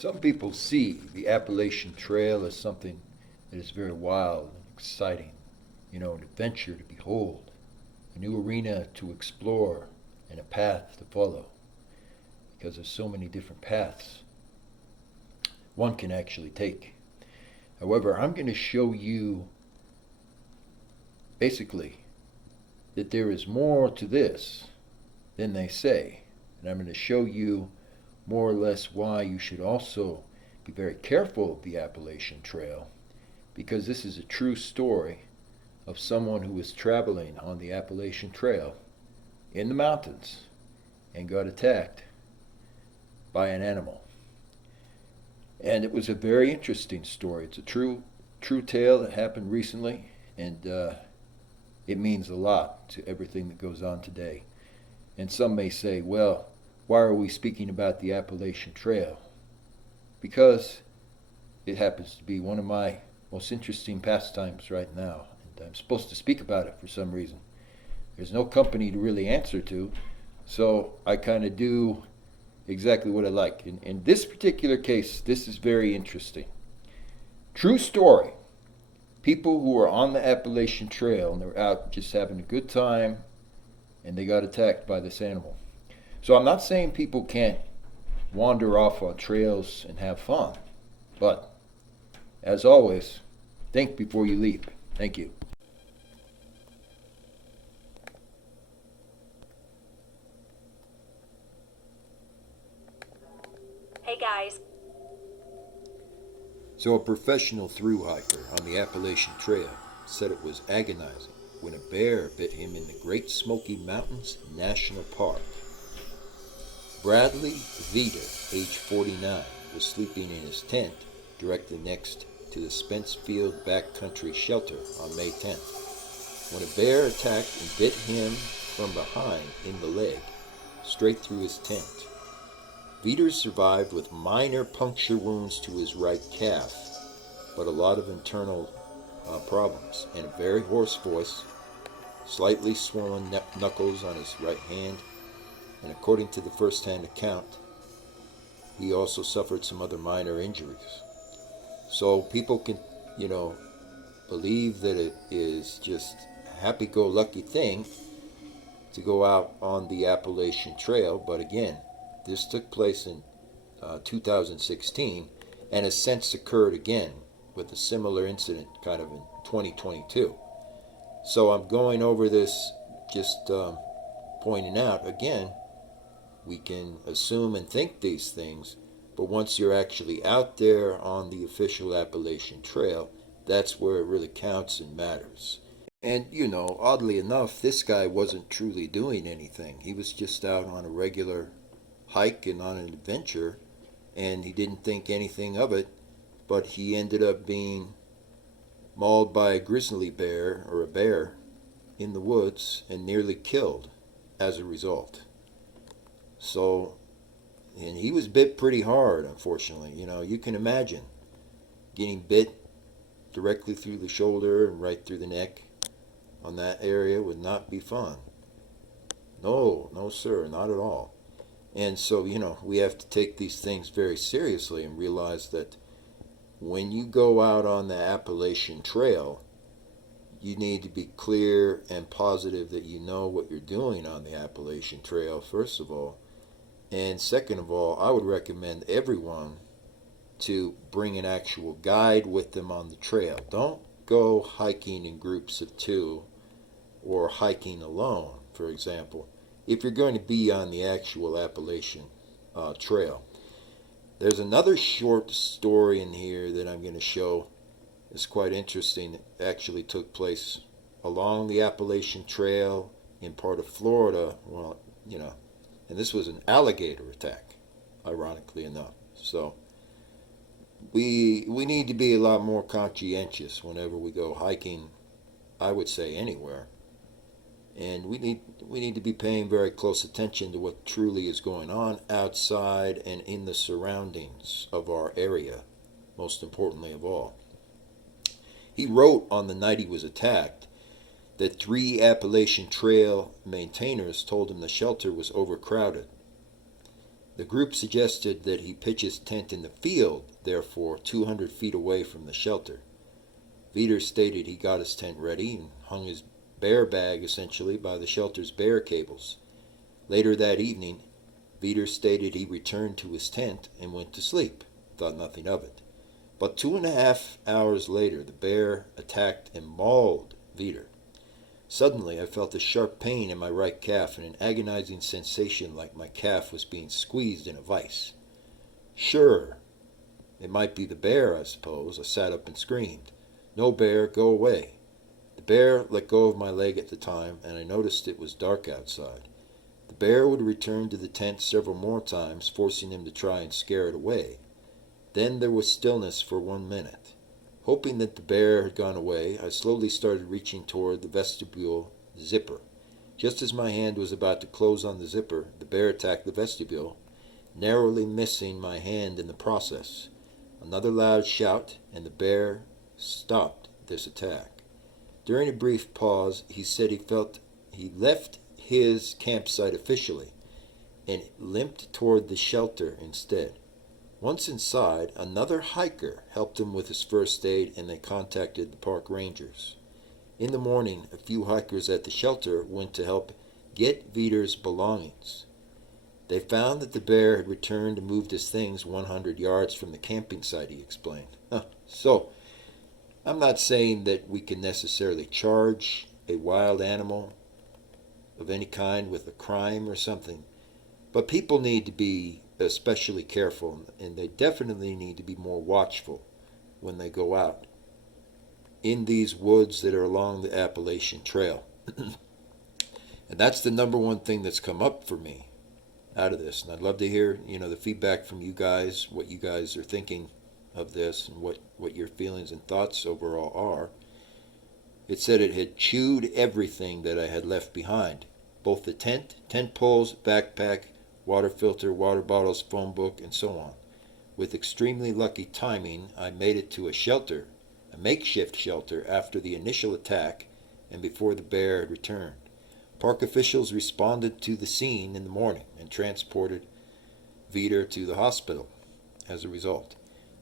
Some people see the Appalachian Trail as something that is very wild and exciting, an adventure to behold, a new arena to explore, and a path to follow, because there's so many different paths one can actually take. However, I'm going to show you basically that there is more to this than they say. And I'm going to show you more or less why you should also be very careful of the Appalachian Trail, because this is a true story of someone who was traveling on the Appalachian Trail in the mountains and got attacked by an animal. And it was a very interesting story. It's a true tale that happened recently, and it means a lot to everything that goes on today. And some may say, well, why are we speaking about the Appalachian Trail? Because it happens to be one of my most interesting pastimes right now, and I'm supposed to speak about it for some reason. There's no company to really answer to, so I kind of do exactly what I like. In this particular case, this is very interesting. True story. People who are on the Appalachian Trail and they're out just having a good time and they got attacked by this animal. So I'm not saying people can't wander off on trails and have fun, but as always, think before you leap. Thank you. Hey guys. So a professional thru hiker on the Appalachian Trail said it was agonizing when a bear bit him in the Great Smoky Mountains National Park. Bradley Veeder, age 49, was sleeping in his tent directly next to the Spencefield Backcountry Shelter on May 10th, when a bear attacked and bit him from behind in the leg, straight through his tent. Veeder survived with minor puncture wounds to his right calf, but a lot of internal problems, and a very hoarse voice, slightly swollen knuckles on his right hand, and according to the first-hand account, he also suffered some other minor injuries. So people can, believe that it is just a happy-go-lucky thing to go out on the Appalachian Trail, but again, this took place in 2016 and has since occurred again with a similar incident kind of in 2022. So I'm going over this just pointing out, again, we can assume and think these things, but once you're actually out there on the official Appalachian Trail, that's where it really counts and matters. And, oddly enough, this guy wasn't truly doing anything. He was just out on a regular hike and on an adventure, and he didn't think anything of it, but he ended up being mauled by a grizzly bear, or a bear, in the woods and nearly killed as a result. So, and he was bit pretty hard, unfortunately. You can imagine getting bit directly through the shoulder and right through the neck on that area would not be fun. No, sir, not at all. And so, we have to take these things very seriously and realize that when you go out on the Appalachian Trail, you need to be clear and positive that you know what you're doing on the Appalachian Trail, first of all. And second of all, I would recommend everyone to bring an actual guide with them on the trail. Don't go hiking in groups of two or hiking alone, for example, if you're going to be on the actual Appalachian Trail. There's another short story in here that I'm going to show. It's quite interesting. It actually took place along the Appalachian Trail in part of Florida. Well, and this was an alligator attack, ironically enough. So we need to be a lot more conscientious whenever we go hiking, I would say anywhere. And we need to be paying very close attention to what truly is going on outside and in the surroundings of our area, most importantly of all. He wrote on the night he was attacked that 3 Appalachian Trail maintainers told him the shelter was overcrowded. The group suggested that he pitch his tent in the field, therefore 200 feet away from the shelter. Veeder stated he got his tent ready and hung his bear bag essentially by the shelter's bear cables. Later that evening, Veeder stated he returned to his tent and went to sleep, thought nothing of it. But 2.5 hours later, the bear attacked and mauled Veeder. Suddenly, I felt a sharp pain in my right calf and an agonizing sensation like my calf was being squeezed in a vice. Sure, it might be the bear, I suppose. I sat up and screamed, "No, bear, go away." The bear let go of my leg at the time, and I noticed it was dark outside. The bear would return to the tent several more times, forcing him to try and scare it away. Then there was stillness for 1 minute. Hoping that the bear had gone away, I slowly started reaching toward the vestibule zipper. Just as my hand was about to close on the zipper, the bear attacked the vestibule, narrowly missing my hand in the process. Another loud shout, and the bear stopped this attack. During a brief pause, he said he felt he left his campsite officially and limped toward the shelter instead. Once inside, another hiker helped him with his first aid, and they contacted the park rangers. In the morning, a few hikers at the shelter went to help get Veeder's belongings. They found that the bear had returned and moved his things 100 yards from the camping site, he explained. So, I'm not saying that we can necessarily charge a wild animal of any kind with a crime or something, but people need to be especially careful, and they definitely need to be more watchful when they go out in these woods that are along the Appalachian Trail. And that's the number one thing that's come up for me out of this. And I'd love to hear, the feedback from you guys, what you guys are thinking of this, and what your feelings and thoughts overall are. It said it had chewed everything that I had left behind, both the tent poles, backpack, water filter, water bottles, phone book, and so on. With extremely lucky timing, I made it to a makeshift shelter after the initial attack and before the bear had returned. Park officials responded to the scene in the morning and transported Veeder to the hospital as a result.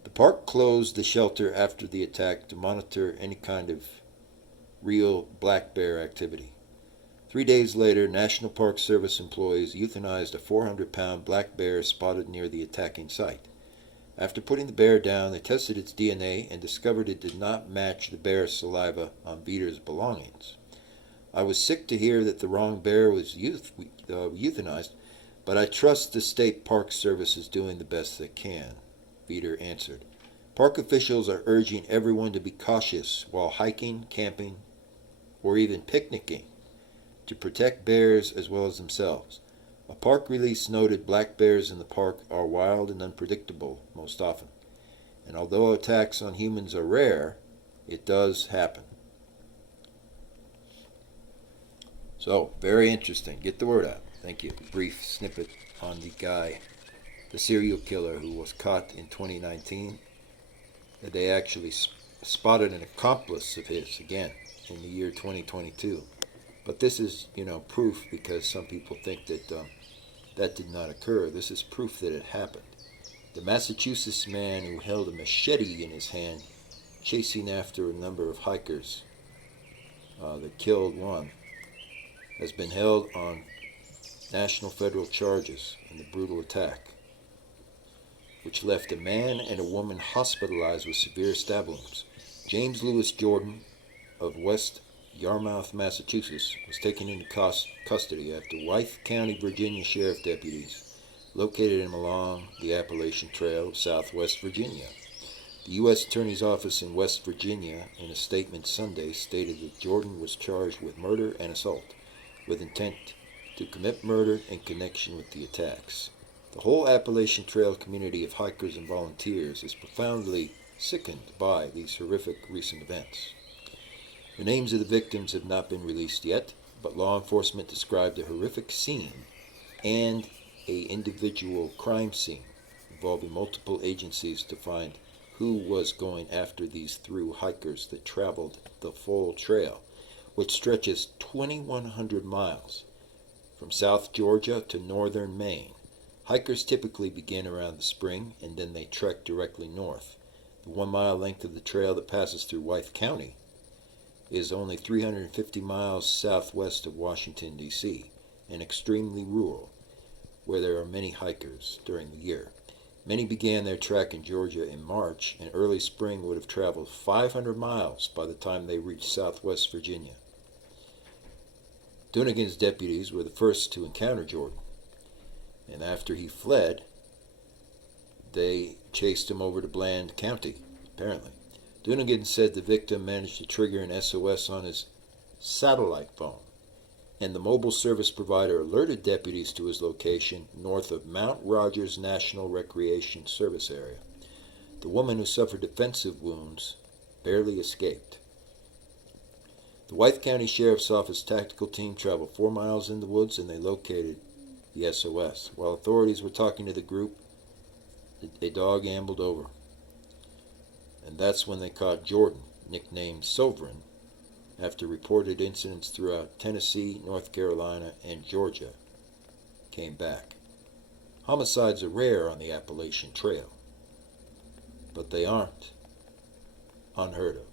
The park closed the shelter after the attack to monitor any kind of real black bear activity. 3 days later, National Park Service employees euthanized a 400-pound black bear spotted near the attacking site. After putting the bear down, they tested its DNA and discovered it did not match the bear's saliva on Veeder's belongings. I was sick to hear that the wrong bear was euthanized, but I trust the State Park Service is doing the best they can, Veeder answered. Park officials are urging everyone to be cautious while hiking, camping, or even picnicking, to protect bears as well as themselves. A park release noted black bears in the park are wild and unpredictable most often, and although attacks on humans are rare, it does happen. So, very interesting. Get the word out. Thank you. Brief snippet on the serial killer who was caught in 2019. They actually spotted an accomplice of his again in the year 2022. But this is, proof, because some people think that that did not occur. This is proof that it happened. The Massachusetts man who held a machete in his hand, chasing after a number of hikers that killed one, has been held on national federal charges in the brutal attack, which left a man and a woman hospitalized with severe stab wounds. James Lewis Jordan of West Yarmouth, Massachusetts, was taken into custody after Wythe County, Virginia sheriff deputies located him along the Appalachian Trail of southwest Virginia. The U.S. Attorney's Office in West Virginia, in a statement Sunday, stated that Jordan was charged with murder and assault, with intent to commit murder in connection with the attacks. The whole Appalachian Trail community of hikers and volunteers is profoundly sickened by these horrific recent events. The names of the victims have not been released yet, but law enforcement described a horrific scene and an individual crime scene involving multiple agencies to find who was going after these through hikers that traveled the full trail, which stretches 2,100 miles from South Georgia to northern Maine. Hikers typically begin around the spring and then they trek directly north. The 1 mile length of the trail that passes through Wythe County is only 350 miles southwest of Washington, D.C., and extremely rural, where there are many hikers during the year. Many began their trek in Georgia in March, and early spring would have traveled 500 miles by the time they reached southwest Virginia. Dunnigan's deputies were the first to encounter Jordan, and after he fled, they chased him over to Bland County, apparently. Dunnigan said the victim managed to trigger an SOS on his satellite phone, and the mobile service provider alerted deputies to his location north of Mount Rogers National Recreation Service Area. The woman who suffered defensive wounds barely escaped. The Wythe County Sheriff's Office tactical team traveled 4 miles in the woods and they located the SOS. While authorities were talking to the group, a dog ambled over. And that's when they caught Jordan, nicknamed Sovereign, after reported incidents throughout Tennessee, North Carolina, and Georgia came back. Homicides are rare on the Appalachian Trail, but they aren't unheard of.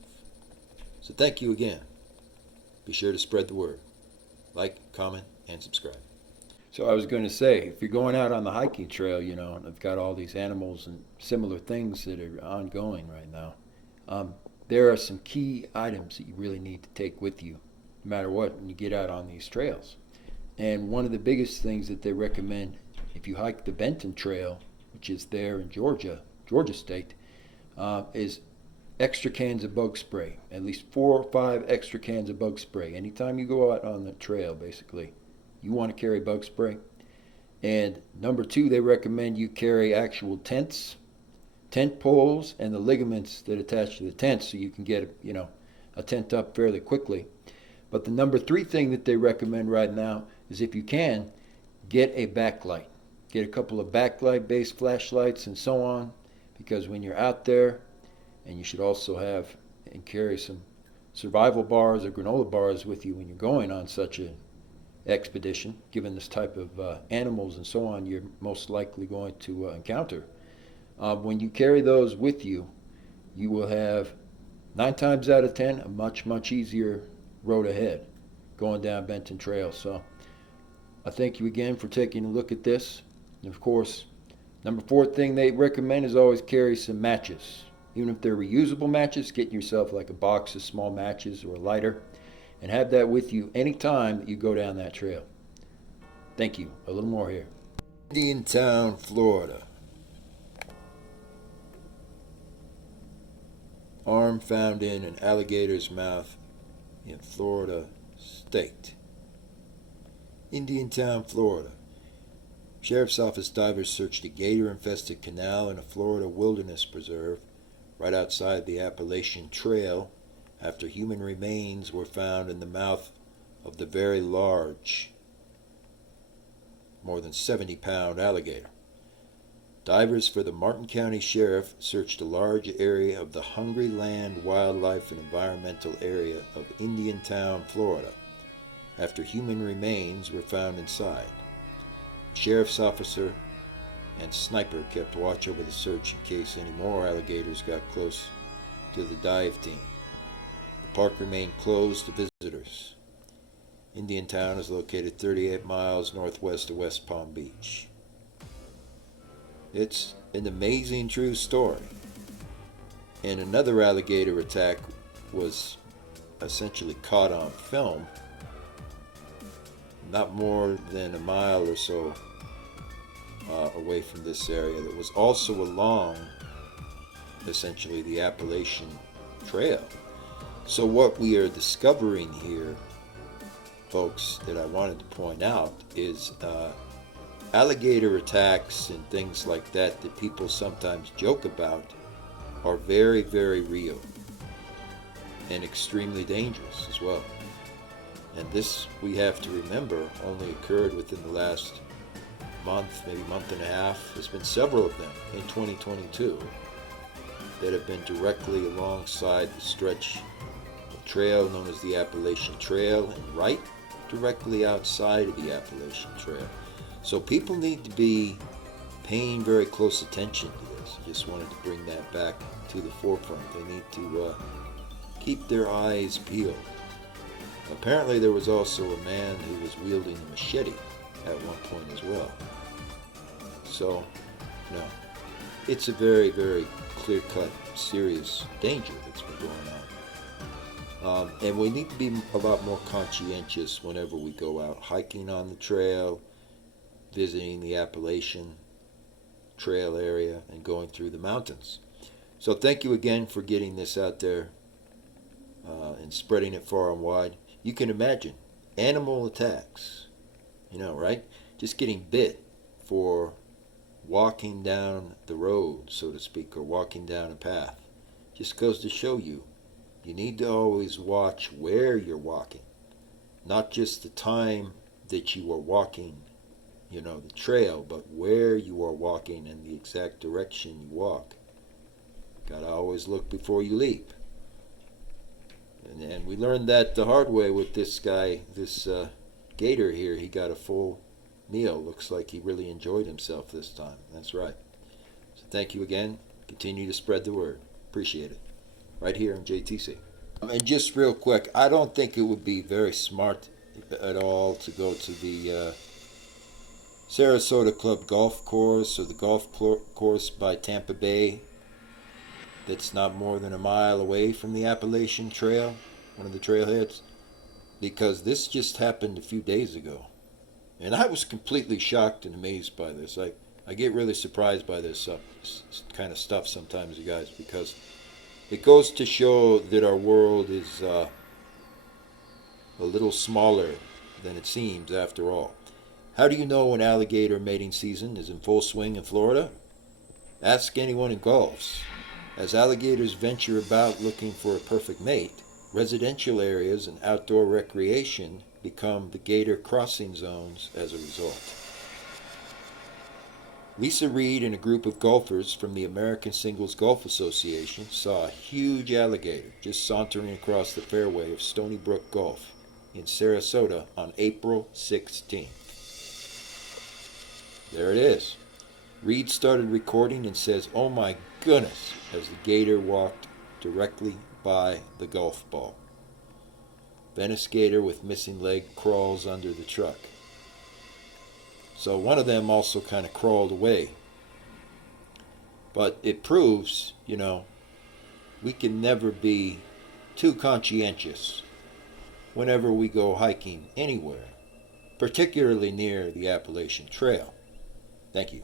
So thank you again. Be sure to spread the word. Like, comment, and subscribe. So I was going to say, if you're going out on the hiking trail, and I've got all these animals and similar things that are ongoing right now, there are some key items that you really need to take with you, no matter what, when you get out on these trails. And one of the biggest things that they recommend, if you hike the Benton Trail, which is there in Georgia State, is extra cans of bug spray, at least 4 or 5 extra cans of bug spray. Anytime you go out on the trail, basically, you want to carry bug spray. And number 2, they recommend you carry actual tents, tent poles, and the ligaments that attach to the tent so you can get a tent up fairly quickly. But the number 3 thing that they recommend right now is, if you can, get a backlight. Get a couple of backlight-based flashlights and so on, because when you're out there, and you should also have and carry some survival bars or granola bars with you when you're going on such an expedition, given this type of animals and so on you're most likely going to encounter. When you carry those with you, you will have 9 times out of 10 a much, much easier road ahead going down Benton Trail. So I thank you again for taking a look at this. And of course, number 4 thing they recommend is always carry some matches. Even if they're reusable matches, get yourself like a box of small matches or a lighter, and have that with you anytime that you go down that trail. Thank you. A little more here. Indiantown, Florida. Arm found in an alligator's mouth in Florida State. Indiantown, Florida. Sheriff's Office divers searched a gator-infested canal in a Florida wilderness preserve right outside the Appalachian Trail after human remains were found in the mouth of the very large, more than 70-pound alligator. Divers for the Martin County Sheriff searched a large area of the Hungry Land Wildlife and Environmental Area of Indiantown, Florida, after human remains were found inside. The sheriff's officer and sniper kept watch over the search in case any more alligators got close to the dive team. The park remained closed to visitors. Indiantown is located 38 miles northwest of West Palm Beach. It's an amazing true story. And another alligator attack was essentially caught on film, not more than a mile or so away from this area, that was also along essentially the Appalachian Trail. So what we are discovering here, folks, that I wanted to point out is alligator attacks and things like that people sometimes joke about are very, very real and extremely dangerous as well. And this, we have to remember, only occurred within the last month, maybe month and a half. There's been several of them in 2022 that have been directly alongside the stretch of trail known as the Appalachian Trail, and right directly outside of the Appalachian Trail. So people need to be paying very close attention to this. I just wanted to bring that back to the forefront. They need to keep their eyes peeled. Apparently there was also a man who was wielding a machete at one point as well. So, no, it's a very, very clear-cut, serious danger that's been going on. And we need to be a lot more conscientious whenever we go out hiking on the trail, visiting the Appalachian Trail area, and going through the mountains. So thank you again for getting this out there and spreading it far and wide. You can imagine animal attacks, right? Just getting bit for walking down the road, so to speak, or walking down a path. Just goes to show you, you need to always watch where you're walking, not just the time that you are walking, the trail, but where you are walking and the exact direction you walk. Gotta always look before you leap. And we learned that the hard way with this guy, this gator here. He got a full meal. Looks like he really enjoyed himself this time. That's right. So thank you again. Continue to spread the word. Appreciate it. Right here on JTC. And just real quick, I don't think it would be very smart at all to go to the Sarasota Club golf course or the golf course by Tampa Bay that's not more than a mile away from the Appalachian Trail, one of the trailheads, because this just happened a few days ago. And I was completely shocked and amazed by this. I get really surprised by this kind of stuff sometimes, you guys, because it goes to show that our world is a little smaller than it seems after all. How do you know when alligator mating season is in full swing in Florida? Ask anyone who golfs. As alligators venture about looking for a perfect mate, residential areas and outdoor recreation become the gator crossing zones as a result. Lisa Reed and a group of golfers from the American Singles Golf Association saw a huge alligator just sauntering across the fairway of Stony Brook Golf in Sarasota on April 16th. There it is. Reed started recording and says, "Oh my goodness," as the gator walked directly by the golf ball. Venice gator with missing leg crawls under the truck. So one of them also kind of crawled away. But it proves, we can never be too conscientious whenever we go hiking anywhere, particularly near the Appalachian Trail. Thank you.